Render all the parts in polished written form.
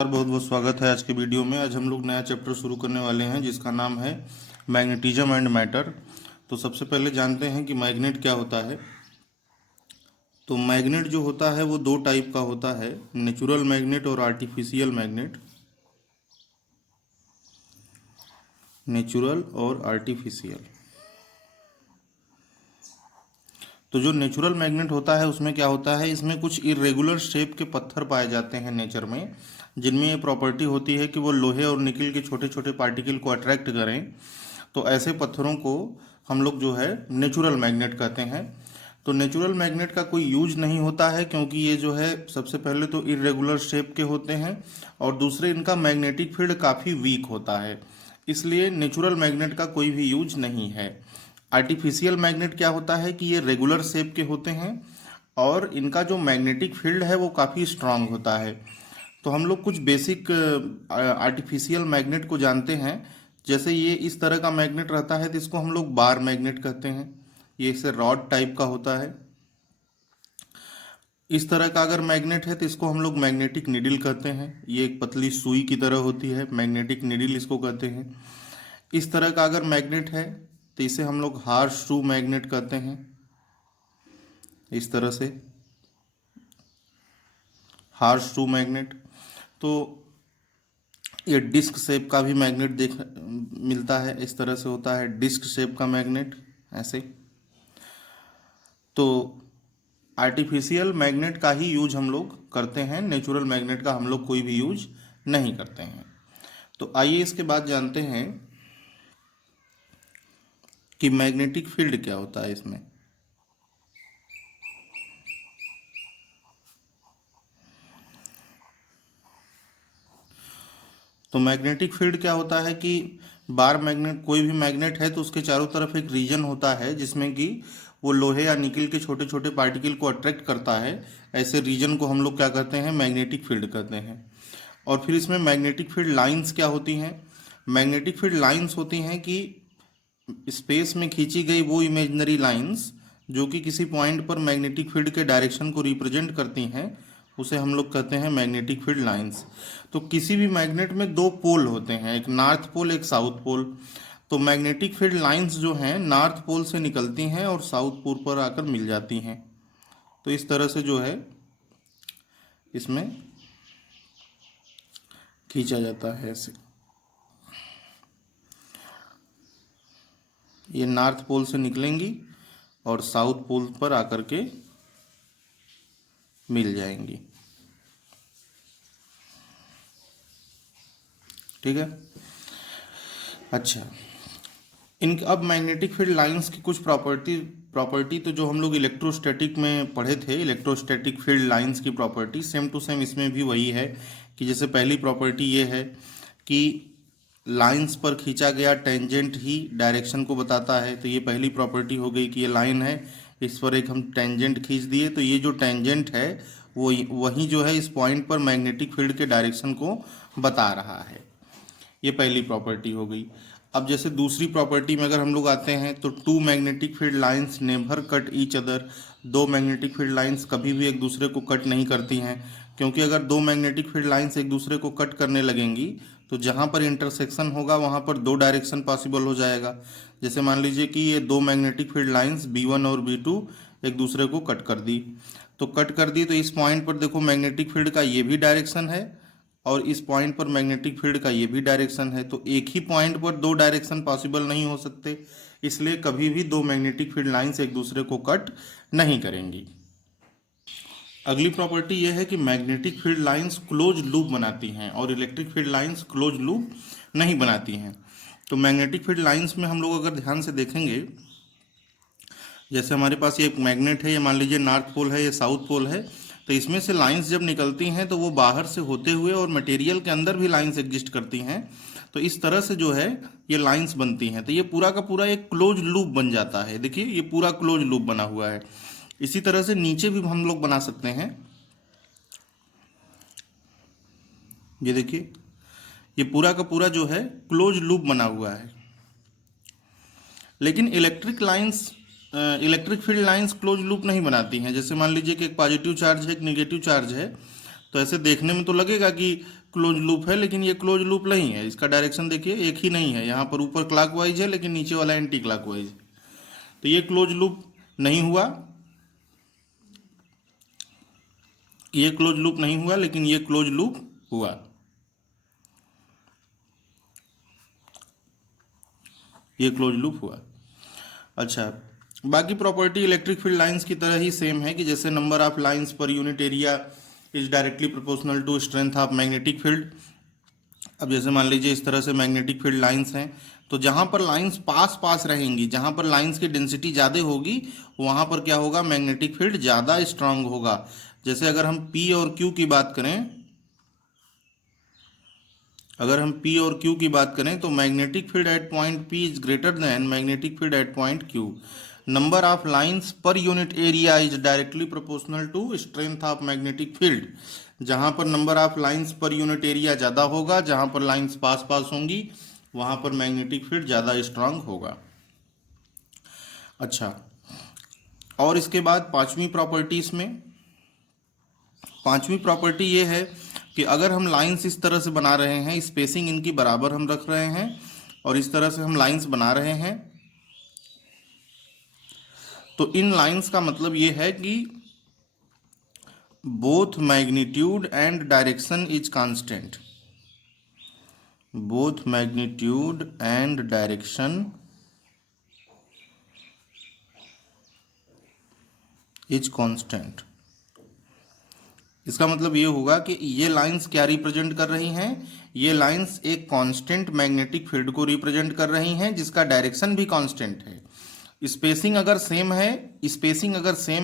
बहुत बहुत स्वागत है आज के वीडियो में। आज हम लोग नया चैप्टर शुरू करने वाले हैं जिसका नाम है मैग्नेटिज्म एंड मैटर। तो सबसे पहले जानते हैं कि मैग्नेट क्या होता है। तो मैग्नेट जो होता है वो दो टाइप का होता है, नेचुरल मैग्नेट और आर्टिफिशियल मैग्नेट। नेचुरल और आर्टिफिशियल। तो जो नेचुरल मैग्नेट होता है उसमें क्या होता है, इसमें कुछ इरेगुलर शेप के पत्थर पाए जाते हैं नेचर में, जिनमें ये प्रॉपर्टी होती है कि वो लोहे और निकल के छोटे छोटे पार्टिकल को अट्रैक्ट करें। तो ऐसे पत्थरों को हम लोग जो है नेचुरल मैग्नेट कहते हैं। तो नेचुरल मैग्नेट का कोई यूज नहीं होता है क्योंकि ये जो है सबसे पहले तो इरेगुलर शेप के होते हैं और दूसरे इनका मैग्नेटिक फील्ड काफ़ी वीक होता है, इसलिए नेचुरल मैग्नेट का कोई भी यूज नहीं है। आर्टिफिशियल मैग्नेट क्या होता है कि ये रेगुलर शेप के होते हैं और इनका जो मैग्नेटिक फील्ड है वो काफ़ी स्ट्रांग होता है। तो हम लोग कुछ बेसिक आर्टिफिशियल मैग्नेट को जानते हैं। जैसे ये इस तरह का मैग्नेट रहता है तो इसको हम लोग बार मैग्नेट कहते हैं। ये इससे रॉड टाइप का होता है। इस तरह का अगर मैग्नेट है तो इसको हम लोग मैग्नेटिक निडल कहते हैं। ये एक पतली सुई की तरह होती है, मैग्नेटिक निडल इसको कहते हैं। इस तरह का अगर मैग्नेट है तो इसे हम लोग हार्स ट्रू मैग्नेट कहते हैं। इस तरह से हार्स ट्रू मैग्नेट। तो ये डिस्क शेप का भी मैग्नेट देख मिलता है, इस तरह से होता है डिस्क शेप का मैग्नेट ऐसे। तो आर्टिफिशियल मैग्नेट का ही यूज हम लोग करते हैं, नेचुरल मैग्नेट का हम लोग कोई भी यूज नहीं करते हैं। तो आइए इसके बाद जानते हैं कि मैग्नेटिक फील्ड क्या होता है इसमें। तो मैग्नेटिक फील्ड क्या होता है कि बार मैग्नेट, कोई भी मैग्नेट है तो उसके चारों तरफ एक रीजन होता है जिसमें कि वो लोहे या निकल के छोटे छोटे पार्टिकल को अट्रैक्ट करता है। ऐसे रीजन को हम लोग क्या कहते हैं, मैग्नेटिक फील्ड कहते हैं। और फिर इसमें मैग्नेटिक फील्ड लाइंस क्या होती हैं। मैग्नेटिक फील्ड लाइंस होती हैं कि स्पेस में खींची गई वो इमेजिनरी लाइंस जो कि किसी पॉइंट पर मैग्नेटिक फील्ड के डायरेक्शन को रिप्रेजेंट करती हैं, उसे हम लोग कहते हैं मैग्नेटिक फील्ड लाइंस। तो किसी भी मैग्नेट में दो पोल होते हैं, एक नॉर्थ पोल एक साउथ पोल। तो मैग्नेटिक फील्ड लाइंस जो हैं नॉर्थ पोल से निकलती हैं और साउथ पोल पर आकर मिल जाती हैं। तो इस तरह से जो है इसमें खींचा जाता है ऐसे। ये नॉर्थ पोल से निकलेंगी और साउथ पोल पर आकर के मिल जाएंगी। ठीक है। अच्छा, इन अब मैग्नेटिक फील्ड लाइंस की कुछ प्रॉपर्टी तो जो हम लोग इलेक्ट्रोस्टैटिक में पढ़े थे, इलेक्ट्रोस्टैटिक फील्ड लाइंस की प्रॉपर्टी सेम टू सेम इसमें भी वही है कि जैसे पहली प्रॉपर्टी ये है कि लाइंस पर खींचा गया टेंजेंट ही डायरेक्शन को बताता है। तो ये पहली प्रॉपर्टी हो गई कि ये लाइन है, इस पर एक हम टेंजेंट खींच दिए तो ये जो टेंजेंट है वो वही जो है इस पॉइंट पर मैग्नेटिक फील्ड के डायरेक्शन को बता रहा है। ये पहली प्रॉपर्टी हो गई। अब जैसे दूसरी प्रॉपर्टी में अगर हम लोग आते हैं तो two magnetic field lines never cut each other. दो मैग्नेटिक फील्ड लाइंस कभी भी एक दूसरे को कट नहीं करती हैं, क्योंकि अगर दो मैग्नेटिक फील्ड लाइंस एक दूसरे को कट करने लगेंगी तो जहाँ पर इंटरसेक्शन होगा वहाँ पर दो डायरेक्शन पॉसिबल हो जाएगा। जैसे मान लीजिए कि ये दो मैग्नेटिक फील्ड लाइंस B1 और B2 एक दूसरे को कट कर दी। तो इस पॉइंट पर देखो मैग्नेटिक फील्ड का ये भी डायरेक्शन है और इस पॉइंट पर मैग्नेटिक फील्ड का ये भी डायरेक्शन है। तो एक ही पॉइंट पर दो डायरेक्शन पॉसिबल नहीं हो सकते, इसलिए कभी भी दो मैग्नेटिक फील्ड लाइंस एक दूसरे को कट नहीं करेंगी। अगली प्रॉपर्टी यह है कि magnetic field lines close loop बनाती हैं और electric field lines close loop नहीं बनाती हैं। तो मैग्नेटिक फील्ड लाइंस में हम लोग अगर ध्यान से देखेंगे, जैसे हमारे पास ये एक मैग्नेट है, ये मान लीजिए नॉर्थ पोल है, ये साउथ पोल है। तो इसमें से लाइंस जब निकलती हैं तो वो बाहर से होते हुए और मटेरियल के अंदर भी लाइंस एग्जिस्ट करती हैं। तो इस तरह से जो है ये लाइंस बनती हैं। तो ये पूरा का पूरा एक क्लोज लूप बन जाता है। देखिए ये पूरा क्लोज लूप बना हुआ है। इसी तरह से नीचे भी हम लोग बना सकते हैं। ये देखिए ये पूरा का पूरा जो है क्लोज लूप बना हुआ है। लेकिन electric field lines close loop नहीं बनाती हैं। जैसे मान लीजिए कि एक पॉजिटिव चार्ज है, एक निगेटिव चार्ज है, तो ऐसे देखने में तो लगेगा कि क्लोज लूप है, लेकिन ये क्लोज लूप नहीं है। इसका डायरेक्शन देखिए एक ही नहीं है, यहाँ पर ऊपर क्लॉकवाइज है लेकिन नीचे वाला एंटी क्लॉकवाइज है, तो ये क्लोज लूप नहीं हुआ, ये क्लोज लूप नहीं हुआ, लेकिन ये क्लोज लूप हुआ। ये क्लोज लूप हुआ। अच्छा, बाकी प्रॉपर्टी इलेक्ट्रिक फील्ड लाइंस की तरह ही सेम है कि जैसे number of lines per unit area is directly proportional to strength of magnetic field. अब जैसे मान लीजिए इस तरह से मैग्नेटिक फील्ड लाइंस हैं, तो जहाँ पर लाइंस पास पास रहेंगी, जहाँ पर लाइंस की डेंसिटी ज़्यादा होगी, वहाँ पर क्या होगा, मैग्नेटिक फील्ड ज़्यादा स्ट्रांग होगा। जैसे अगर हम P और Q की बात करें, अगर हम P और Q की बात करें तो magnetic field at point P is greater than magnetic field at point Q। Number of lines per unit area is directly proportional to strength of magnetic field. जहाँ पर number of lines per unit area ज़्यादा होगा, जहाँ पर lines pass पास होंगी, वहाँ पर magnetic field ज़्यादा स्ट्रांग होगा। अच्छा, और इसके बाद पांचवी प्रॉपर्टी ये है कि अगर हम लाइंस इस तरह से बना रहे हैं, स्पेसिंग इनकी बराबर हम रख रहे हैं और इस तरह से हम लाइंस बना रहे हैं, तो इन लाइंस का मतलब ये है कि both magnitude and direction is constant. Both magnitude and direction is constant. इसका मतलब ये होगा कि ये लाइंस क्या रिप्रेजेंट कर रही हैं, ये लाइंस एक कांस्टेंट मैग्नेटिक फील्ड को रिप्रेजेंट कर रही हैं जिसका डायरेक्शन भी कांस्टेंट है। स्पेसिंग अगर सेम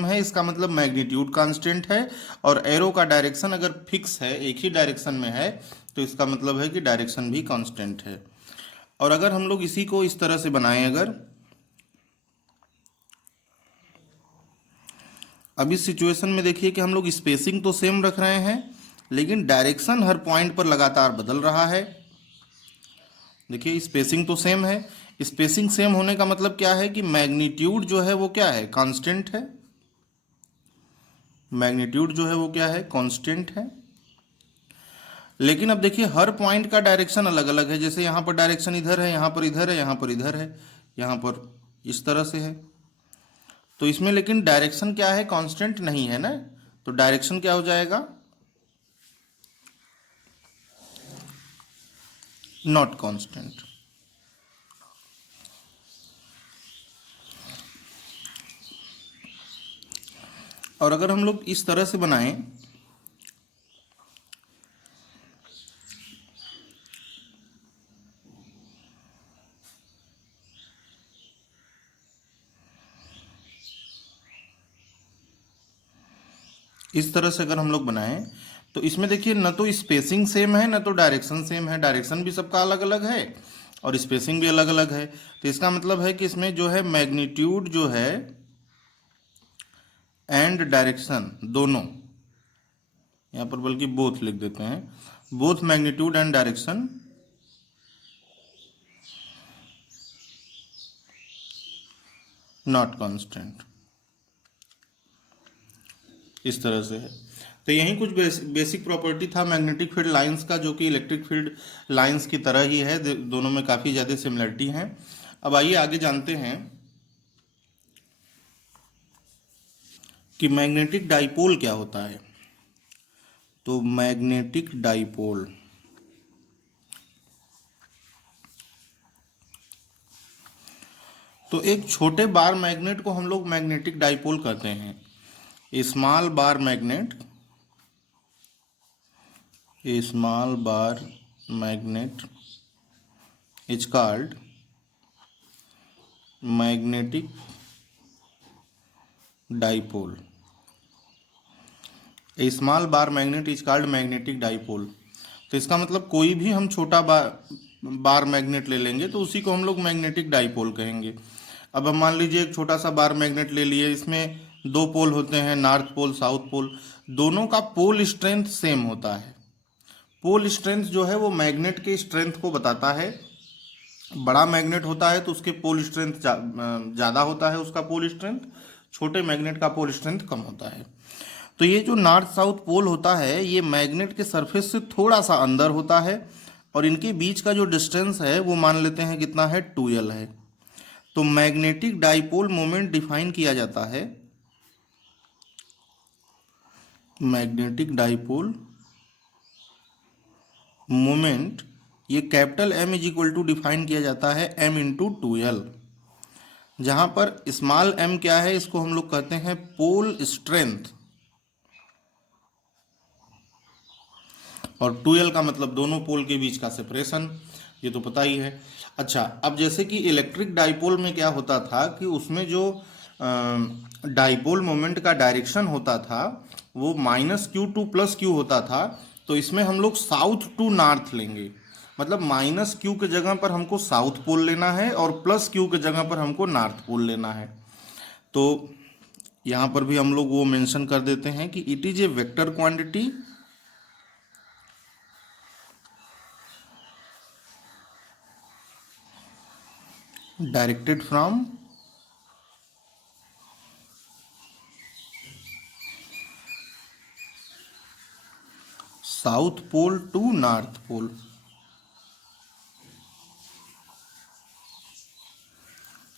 है, इसका मतलब मैग्नीट्यूड कांस्टेंट है, और एरो का डायरेक्शन अगर फिक्स है, एक ही डायरेक्शन में है, तो इसका मतलब है कि डायरेक्शन भी कांस्टेंट है। और अगर हम लोग इसी को इस तरह से बनाएं, अगर अब इस सिचुएशन में देखिए कि हम लोग स्पेसिंग तो सेम रख रहे हैं, लेकिन डायरेक्शन हर पॉइंट पर लगातार बदल रहा है। देखिए स्पेसिंग तो सेम है, स्पेसिंग सेम होने का मतलब क्या है कि मैग्नीट्यूड जो है वो क्या है, कांस्टेंट है। मैग्नीट्यूड जो है वो क्या है, कांस्टेंट है। लेकिन अब देखिए हर पॉइंट का डायरेक्शन अलग अलग है। जैसे यहाँ पर डायरेक्शन इधर है, यहाँ पर इधर है, यहाँ पर इधर है, यहाँ पर इस तरह से है, तो इसमें लेकिन डायरेक्शन क्या है, कांस्टेंट नहीं है ना, तो डायरेक्शन क्या हो जाएगा, नॉट कांस्टेंट। और अगर हम लोग इस तरह से बनाएं, इस तरह से अगर हम लोग बनाएं, तो इसमें देखिए न तो स्पेसिंग सेम है, न तो डायरेक्शन सेम है। डायरेक्शन भी सबका अलग अलग है और स्पेसिंग भी अलग अलग है। तो इसका मतलब है कि इसमें जो है मैग्नीट्यूड जो है एंड डायरेक्शन दोनों, यहाँ पर बल्कि बोथ लिख देते हैं, both magnitude and direction not constant. इस तरह से है। तो यही कुछ बेसिक प्रॉपर्टी था मैग्नेटिक फील्ड लाइंस का, जो कि इलेक्ट्रिक फील्ड लाइंस की तरह ही है, दोनों में काफ़ी ज़्यादा सिमिलरिटी है। अब आइए आगे जानते हैं कि मैग्नेटिक डाइपोल क्या होता है। तो मैग्नेटिक डाइपोल, तो एक छोटे बार मैग्नेट को हम लोग मैग्नेटिक डाइपोल कहते हैं। Small bar magnet, a small bar magnet is called magnetic dipole. A small bar magnet is called magnetic dipole. तो इसका मतलब कोई भी हम छोटा बार मैग्नेट ले लेंगे तो उसी को हम लोग मैग्नेटिक डाइपोल कहेंगे। अब हम मान लीजिए एक छोटा सा बार मैग्नेट ले लिए, इसमें दो पोल होते हैं, नॉर्थ पोल साउथ पोल, दोनों का पोल स्ट्रेंथ सेम होता है। पोल स्ट्रेंथ जो है वो मैग्नेट के स्ट्रेंथ को बताता है। बड़ा मैग्नेट होता है तो उसके पोल स्ट्रेंथ ज़्यादा होता है, उसका पोल स्ट्रेंथ, छोटे मैग्नेट का पोल स्ट्रेंथ कम होता है। तो ये जो नॉर्थ साउथ पोल होता है ये मैग्नेट के सरफेस से थोड़ा सा अंदर होता है और इनके बीच का जो डिस्टेंस है वो मान लेते हैं कितना है, 2L है। तो मैग्नेटिक डाइपोल मोमेंट डिफाइन किया जाता है, मैग्नेटिक डाइपोल मोमेंट ये capital M is equal to define किया जाता है M इंटू 2L, जहां पर स्मॉल m क्या है, इसको हम लोग कहते हैं पोल स्ट्रेंथ, और 2L का मतलब दोनों पोल के बीच का सेपरेशन, ये तो पता ही है। अच्छा, अब जैसे कि इलेक्ट्रिक डाइपोल में क्या होता था कि उसमें जो डाइपोल मोमेंट का डायरेक्शन होता था वो -q टू +q होता था, तो इसमें हम लोग साउथ टू नॉर्थ लेंगे, मतलब -q के जगह पर हमको साउथ पोल लेना है और +q के जगह पर हमको नॉर्थ पोल लेना है। तो यहाँ पर भी हम लोग वो मेंशन कर देते हैं कि it is a vector quantity directed from south pole to north pole.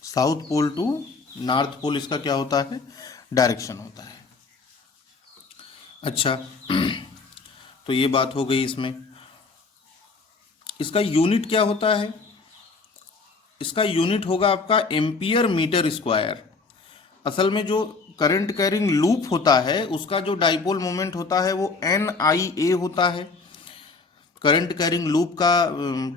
South pole to north pole इसका क्या होता है, डायरेक्शन होता है। अच्छा, तो ये बात हो गई इसमें। इसका यूनिट क्या होता है, इसका यूनिट होगा आपका एम्पियर मीटर स्क्वायर। असल में जो करंट कैरिंग लूप होता है उसका जो डाइपोल मोमेंट होता है वो NIA होता है। करंट कैरिंग लूप का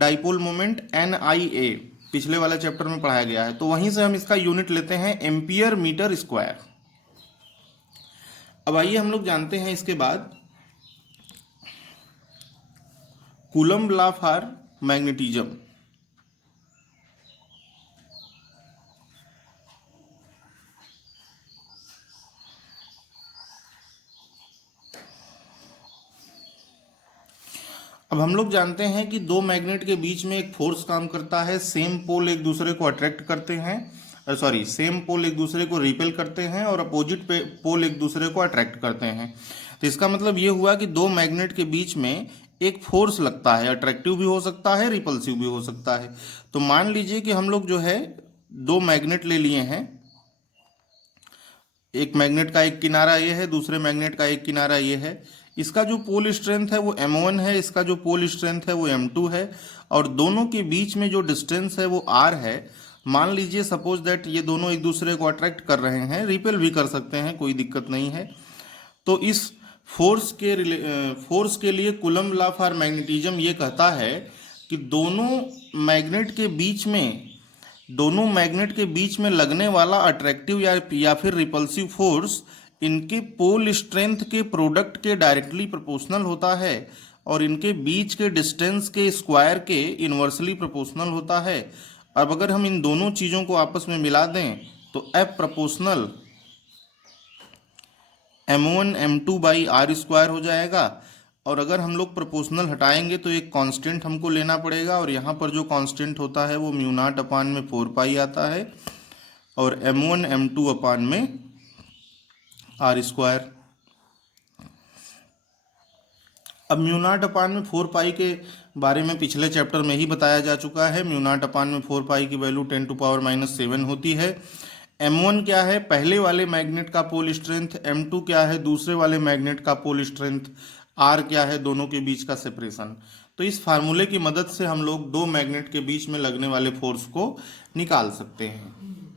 डाइपोल मोमेंट NIA पिछले वाले चैप्टर में पढ़ाया गया है, तो वहीं से हम इसका यूनिट लेते हैं एम्पियर मीटर स्क्वायर। अब आइए हम लोग जानते हैं इसके बाद कूलम्ब लॉ फॉर मैग्नेटिज्म। अब हम लोग जानते हैं कि दो मैग्नेट के बीच में एक फोर्स काम करता है, सेम पोल एक दूसरे को अट्रैक्ट करते हैं, सेम पोल एक दूसरे को रिपेल करते हैं और अपोजिट पोल एक दूसरे को अट्रैक्ट करते हैं। तो इसका मतलब ये हुआ कि दो मैग्नेट के बीच में एक फोर्स लगता है, अट्रैक्टिव भी हो सकता है, रिपल्सिव भी हो सकता है। तो मान लीजिए कि हम लोग जो है दो मैग्नेट ले लिए हैं, एक मैग्नेट का एक किनारा ये है, दूसरे मैग्नेट का एक किनारा ये है। इसका जो पोल स्ट्रेंथ है वो M1 है, इसका जो पोल स्ट्रेंथ है वो M2 है, और दोनों के बीच में जो डिस्टेंस है वो R है। मान लीजिए सपोज दैट ये दोनों एक दूसरे को अट्रैक्ट कर रहे हैं, रिपेल भी कर सकते हैं, कोई दिक्कत नहीं है। तो इस फोर्स के लिए कूलम्ब लॉ फॉर मैग्नेटिज्म ये कहता है कि दोनों मैग्नेट के बीच में लगने वाला अट्रैक्टिव या फिर रिपल्सिव फोर्स इनके पोल स्ट्रेंथ के प्रोडक्ट के डायरेक्टली प्रोपोर्शनल होता है और इनके बीच के डिस्टेंस के स्क्वायर के इन्वर्सली प्रोपोर्शनल होता है। अब अगर हम इन दोनों चीज़ों को आपस में मिला दें तो F proportional M1 M2 by R square हो जाएगा, और अगर हम लोग प्रोपोर्शनल हटाएंगे तो एक कांस्टेंट हमको लेना पड़ेगा, और यहाँ पर जो कांस्टेंट होता है वो म्यू0 अपान में 4 पाई आता है और M1 M2 अपान में R स्क्वायर। अब म्यू0 अपान में 4 पाई के बारे में पिछले चैप्टर में ही बताया जा चुका है। म्यू0 अपान में 4 पाई की वैल्यू 10⁻⁻7 होती है। M1 क्या है, पहले वाले मैग्नेट का पोल स्ट्रेंथ, M2 क्या है, दूसरे वाले मैग्नेट का पोल स्ट्रेंथ, R क्या है, दोनों के बीच का सेपरेशन। तो इस फार्मूले की मदद से हम लोग दो मैग्नेट के बीच में लगने वाले फोर्स को निकाल सकते हैं।